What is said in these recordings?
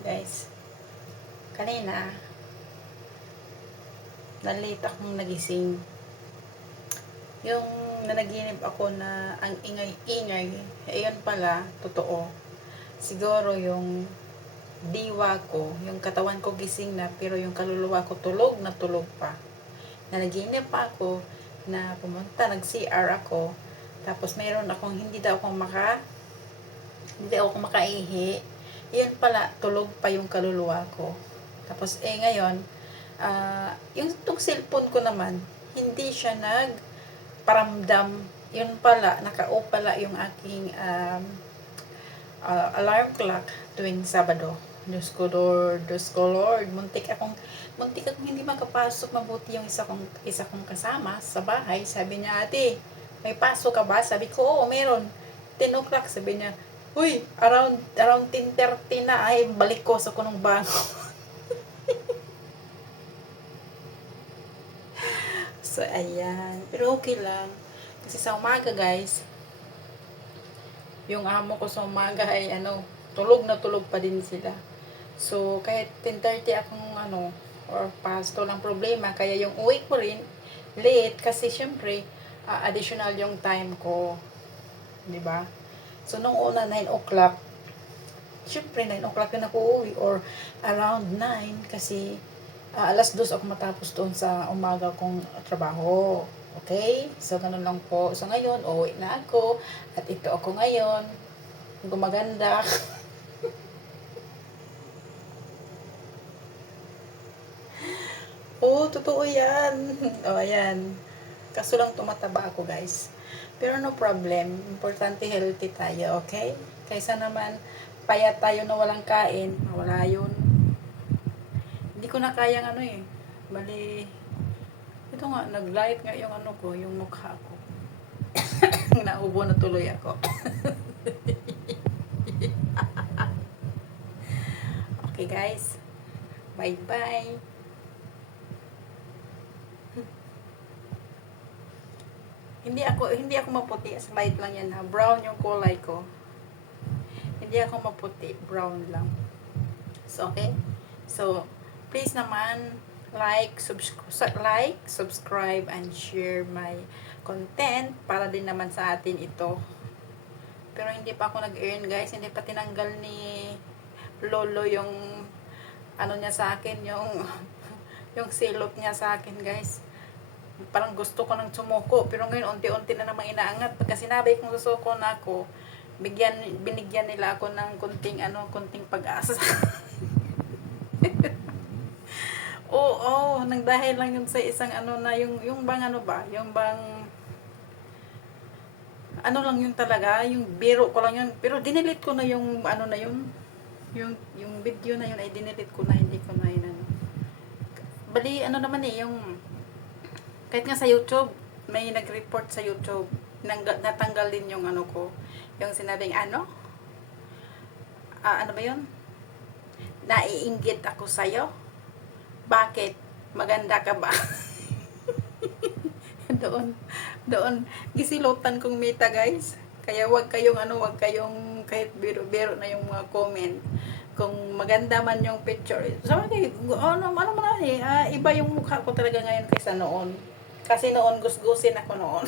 Guys, kanina, nalate akong nagising. Yung nanaginip ako na ang ingay-ingay, ayun pala, totoo. Siguro yung diwa ko, yung katawan ko gising na, pero yung kaluluwa ko tulog na tulog pa. Nanaginip pa ako na pumunta, nag-CR ako, tapos mayroon akong hindi daw ako makaihi. Yun pala, tulog pa yung kaluluwa ko. Tapos ngayon, yung itong cellphone ko naman, hindi siya nagparamdam. Yun pala, naka-off pala yung aking alarm clock tuwing Sabado. Diyos ko Lord, muntik akong hindi makapasok mabuti yung isa kong kasama sa bahay. Sabi niya, ate, may pasok ka ba? Sabi ko, oo, meron. 10 o'clock, sabi niya, uy, around 10:30 na, ay, balik ko sa kunong bango. So, ayan. Pero okay lang. Kasi sa umaga, guys, yung amo ko sa umaga ay, tulog na tulog pa din sila. So, kahit 10:30 akong, or pasto lang problema, kaya yung uwi ko rin, late, kasi syempre, additional yung time ko. 'Di ba? So, nung una, 9 o'clock, syempre, 9 o'clock na ako uwi, or around 9, kasi, alas 2 ako matapos doon sa umaga kong trabaho. Okay? So, ganun lang po. So, ngayon, uwi na ako, at ito ako ngayon, gumaganda. Oo, totoo yan. O, ayan. Kaso lang tumataba ako, guys. Pero no problem. Importante healthy tayo, okay? Kaysa naman payat tayo na walang kain, wala yun. Hindi ko na kayang Bali, ito nga, nag-light nga yung ko, yung mukha ko. Naubo na tuloy ako. Okay, guys. Bye-bye. Hindi ako maputi, slight lang yan ha. Brown yung kulay ko. Hindi ako maputi, brown lang. So okay. So please naman subscribe and share my content para din naman sa atin ito. Pero hindi pa ako nag-earn, guys. Hindi pa tinanggal ni Lolo yung niya sa akin, yung silot niya sa akin, guys. Parang gusto ko nang sumuko, pero ngayon unti-unti na naman inaangat. Pagka sinabi kong susuko na ako, binigyan nila ako ng kunting pag-asa. Oo, nang dahil lang yun sa isang yung bang yung bang lang yun talaga, yung biro ko lang yun, pero dinelete ko na yung yung video na yun ay dinelete ko na, hindi ko na yun bali naman yung kahit nga sa YouTube, may nag-report sa YouTube, natanggal din yung ko, yung sinabing ano ba yun? Naiinggit ako sa'yo? Bakit? Maganda ka ba? doon, gisilutan kong meta, guys. Kaya wag kayong kahit biro-biro na yung mga comment. Kung maganda man yung picture. Sabi, iba yung mukha ko talaga ngayon kaysa noon. Kasi noon, gusgusin ako noon.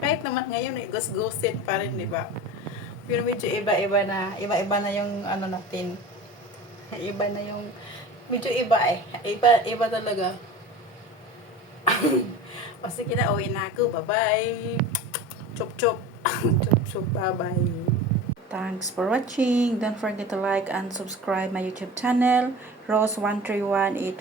Kahit naman ngayon, gusgusin pa rin, di ba? Pero medyo iba-iba na yung natin. Iba na yung, medyo iba Iba talaga. O sige na, uwi na ako. Bye-bye. Chup-chup. Chup-chup. Bye-bye. Thanks for watching. Don't forget to like and subscribe my YouTube channel, Rose13185.